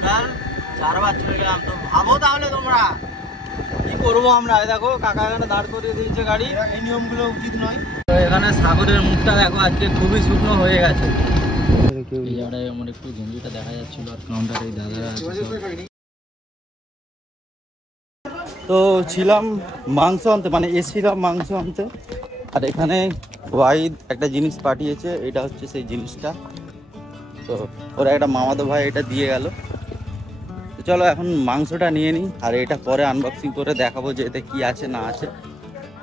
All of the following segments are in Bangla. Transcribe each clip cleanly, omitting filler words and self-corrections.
টোটাল 4 বার চলে গেলাম। তো ভাবো তাহলে তোমরা কি করবো আমরা। দেখো কাকা এখানে দাঁড় করিয়ে দিয়েছে গাড়ি, এই নিয়মগুলো উচিত নয়। তো এখানে সাগরের মুখটা দেখো আজকে খুবই শুকনো হয়ে গেছে। এই জায়গায় আমার একটু গেঞ্জিটা দেখা যাচ্ছিল আর কাউন্টারে এই দাদারা আছে। তো ছিলাম মাংস আনতে, মানে এসেছিলাম মাংস আনতে, আর এখানে ওয়াহিদ একটা জিনিস পাঠিয়েছে, এটা হচ্ছে সেই জিনিসটা। তো ওরা একটা মামাতো ভাই এটা দিয়ে গেল। তো চলো এখন মাংসটা নিয়ে নিই, আর এটা পরে আনবক্সিং করে দেখাবো যে এতে কি আছে না আছে।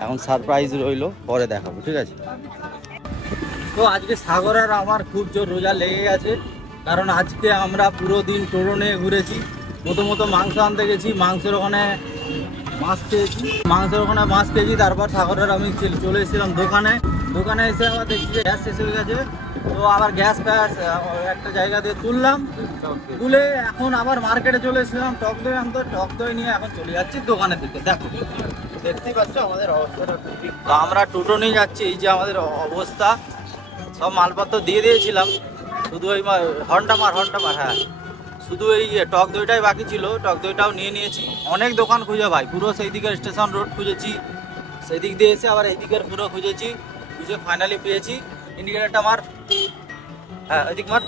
এখন সারপ্রাইজ রইলো, পরে দেখাবো, ঠিক আছে। তো আজকে সাগর আর আমার খুব জোর রোজা লেগে গেছে, কারণ আজকে আমরা পুরো দিন টোটো নিয়ে ঘুরেছি। প্রথমত মাংস আনতে গেছি, মাংসের ওখানে মাছ খেয়েছি। তারপর সাগরের আমি চলে এসেছিলাম দোকানে এসে আবার দেখছি যে গ্যাস শেষ হয়ে গেছে। তো আবার গ্যাস একটা জায়গা দিয়ে তুলে এখন আবার মার্কেটে চলে এসেছিলাম টক দই আনতে। টক দই নিয়ে এখন চলে যাচ্ছি দোকানের দিকে। দেখো দেখতেই পাচ্ছ আমাদের অবস্থাটা। তো আমরা টোটো নিয়ে যাচ্ছি, এই যে আমাদের অবস্থা। সব মালপত্র দিয়ে দিয়েছিলাম, শুধু ওই হর্নটা মার হ্যাঁ, শুধু এই টক দইটাই বাকি ছিল। টক দইটাও নিয়ে নিয়েছি। অনেক দোকান খুঁজে ভাই, পুরো সেই দিকের স্টেশন রোড খুঁজেছি, সেই দিক দিয়ে এসে আবার এই দিকের পুরো খুঁজে ফাইনালি পেয়েছি। ইন্ডিকেটারটা মার, হ্যাঁ ওই দিক মার।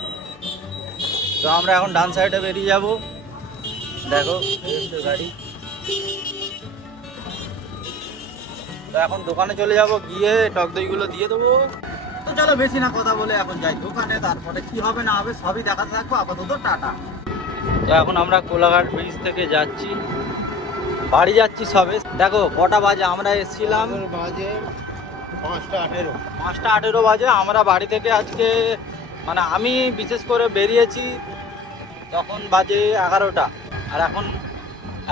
তো আমরা এখন ডান সাইডে বেরিয়ে যাব। দেখো গাড়ি। তো এখন দোকানে চলে যাব, গিয়ে টক দইগুলো দিয়ে দেবো। তো চলো বেশি না কথা বলে এখন যাই দোকানে, তারপরে কি হবে না হবে সবই দেখাতে থাকবো। আপাতত টাটা। তো এখন আমরা কোলাঘাট ব্রিজ থেকে যাচ্ছি, বাড়ি যাচ্ছি সবে। দেখো কটা বাজে, আমরা এসেছিলাম বাজে 5:18 বাজে। আমরা বাড়ি থেকে আজকে মানে আমি বিশেষ করে বেরিয়েছি তখন বাজে 11টা, আর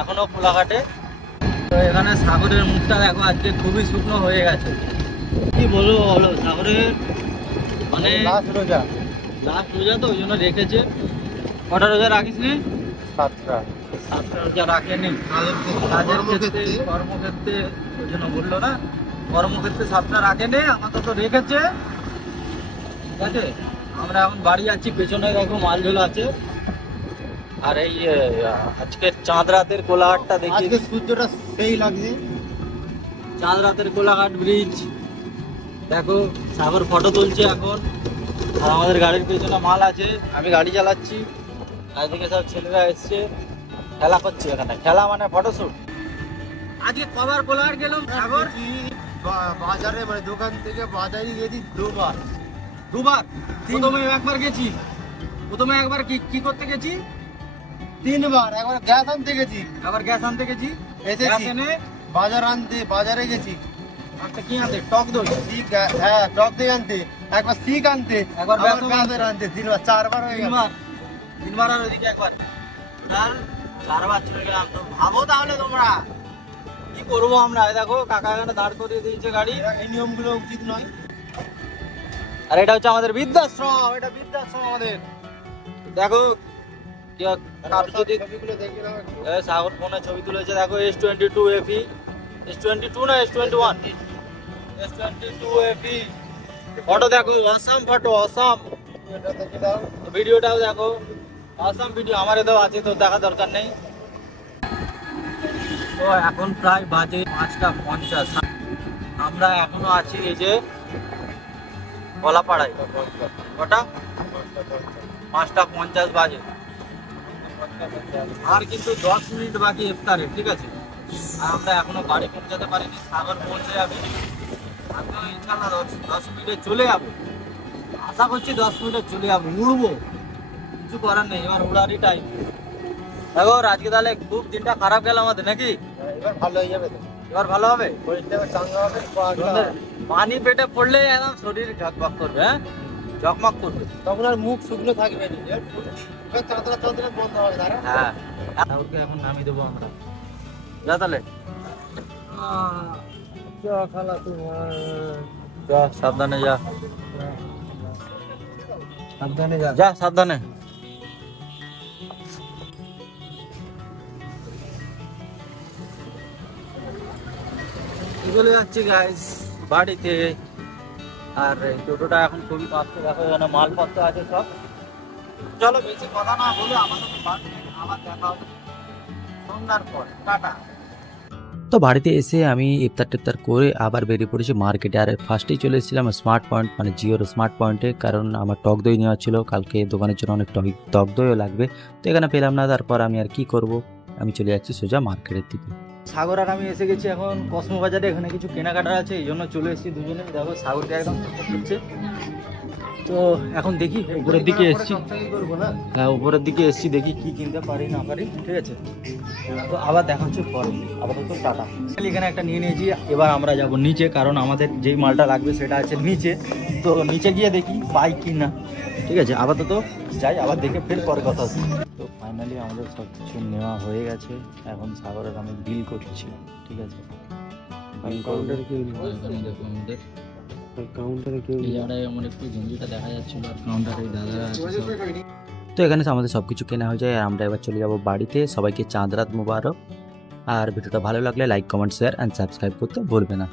এখনো কোলাঘাটে। তো এখানে সাগরের মুখটা দেখো আজকে খুবই শুকনো হয়ে গেছে। কি বলবো বলো, সাগরের মানে লাস্ট রোজা তো ওই জন্য রেখেছে। কটা রোজা রাখিস নি? 7টা রোজা রাখেনি কাজের ক্ষেত্রে, কর্মক্ষেত্রে, ওই জন্য বললো না, কর্মক্ষেত্রে 7টা রাখেনি, আমাদের তো রেখেছে। ঠিক আছে, আমরা এখন বাড়ি যাচ্ছি। পেছনে দেখো মালঝোলা আছে। আর এই আজকের চাঁদ রাতের কোলাঘাটটা দেখি, সূর্যটা সেই লাগছে। চাঁদ রাতের কোলাঘাট ব্রিজ দেখো, সাগর ফটো তুলছে এখন। আর আমাদের গাড়ির পেছনে মাল আছে, আমি গাড়ি চালাচ্ছি, আর এদিকে সব ছেলেরা এসছে, খেলা করছে এখানে। খেলা মানে ফটোশুট। আজকে কবার কোলাঘাট গেলাম সাগর? বাজারে মানে দোকান থেকে বাজারে গেছি দুবার। প্রথমে একবার গেছি, একবার কি করতে গেছি? 3বার। একবার গ্যাস আনতে গেছি, বাজারে গেছি। আচ্ছা কি আনতে? টক দই। হ্যাঁ টক দই আনতে, একবার শিক আনতে, একবার বেসন আনতে। 4বার হয়ে গেল। 3বার আর ওইদিকে একবার। টোটাল 4 বার চলে গেলাম। তো ভাবো তাহলে তোমরা কি করবো আমরা। দেখো কাকা এখানে দাঁড় করিয়ে দিয়েছে গাড়ি, এই নিয়মগুলো উচিত নয়। আর এটা হচ্ছে আমাদের বৃদ্ধাশ্রম, আমাদের। দেখো সাগর ফোনে ছবি তুলেছে, দেখো S22 FE, S22 না S21, S22 FE ফটো দেখো, অসাম ফটো, অসাম। ভিডিওটাও দেখো, অসাম ভিডিও। আমার এতেও আছে, তো দেখা দরকার নেই। তো এখন প্রায় বাজে 5:50। আমরা এখনো আছি এই যে কলাপাড়ায়। কটা? 5:50 বাজে। আর কিন্তু 10 মিনিট বাকি ইফতারে, ঠিক আছে। আর আমরা এখনো বাড়ি পৌঁছাতে পারিনি। সাগর পৌঁছে যাবে, আমিও ইনশাল্লাহ 10 মিনিটে চলে যাবো। আশা করছি 10 মিনিটে চলে যাবো, উড়বো, কিছু করার নেই। এবার উড়ারই টাইম। দেখো আজকে তাহলে খুব দিনটা খারাপ গেল আমাদের, নাকি? এবার ভালো হয়ে যাবে তো, এবার ভালো হবে, চাঙ্গা হবে। পানি পেটে পড়লে একদম শরীর ঝকমক করবে, হ্যাঁ ঝকমক করবে, তখন আর মুখ শুকনো থাকবে না। বন্ধ হবে। হ্যাঁ এখন নামিয়ে দেবো আমরা। যা তাহলে, সাবধানে যা, সাবধানে। চলে যাচ্ছি গাইস বাড়িতে। আর টোটোটা এখন খুবই পাচ্ছে, দেখো এখানে মালপত্র আছে সব। চলো বেশি কথা না বলে আমাদের আবার দেখা হবে সন্ধ্যার পর। টাটা। তো বাড়িতে এসে আমি ইফতার টিফতার করে আবার বেরিয়ে পড়েছি মার্কেটে। আর ফার্স্টেই চলে এসেছিলাম স্মার্ট পয়েন্ট, মানে জিওর স্মার্ট পয়েন্টে, কারণ আমার টক দই নেওয়া ছিল, কালকে দোকানের জন্য অনেক টক দইও লাগবে। তো এখানে পেলাম না, তারপর আমি আর কি করব, আমি চলে যাচ্ছি সোজা মার্কেটের দিকে। সাগর আর আমি এসে গেছি এখন কসমো বাজারে, এখানে কিছু কেনাকাটা আছে এই জন্য চলে এসেছি দুজনে। দেখো সাগরকে একদম করছে। তো এখন দেখি উপরের দিকে এসেছি, হ্যাঁ উপরের দিকে এসেছি, দেখি কি কিনতে পারি না পারি, ঠিক আছে। তো আবার দেখা হচ্ছে পরে, আপাতত টাটা। এখানে একটা নিয়ে নিয়েছি, এবার আমরা যাব নিচে, কারণ আমাদের যেই মালটা লাগবে সেটা আছে নিচে। তো নিচে গিয়ে দেখি পাই কি না, ঠিক আছে। আপাতত যাই, আবার দেখে ফের পরে কথা হচ্ছে। তো ফাইনালি আমাদের সব কিছু নেওয়া হয়ে গেছে, এখন সাগরের আমি বিল করছি, ঠিক আছে। কাউন্টারে কেউ আমাদের কাউন্টারে কেউ এই জায়গায় আমার একটু গেঞ্জিটা দেখা যাচ্ছিল, আর কাউন্টারে দাদারা আছে সব। তো এখানে আমাদের সব কিছু কেনা হয়ে যায়, আর আমরা এবার চলে যাব বাড়িতে। সবাইকে চাঁদ রাত মুবারক। আর ভিডিওটা ভালো লাগলে like, comment, share and subscribe করতে ভুলবে না।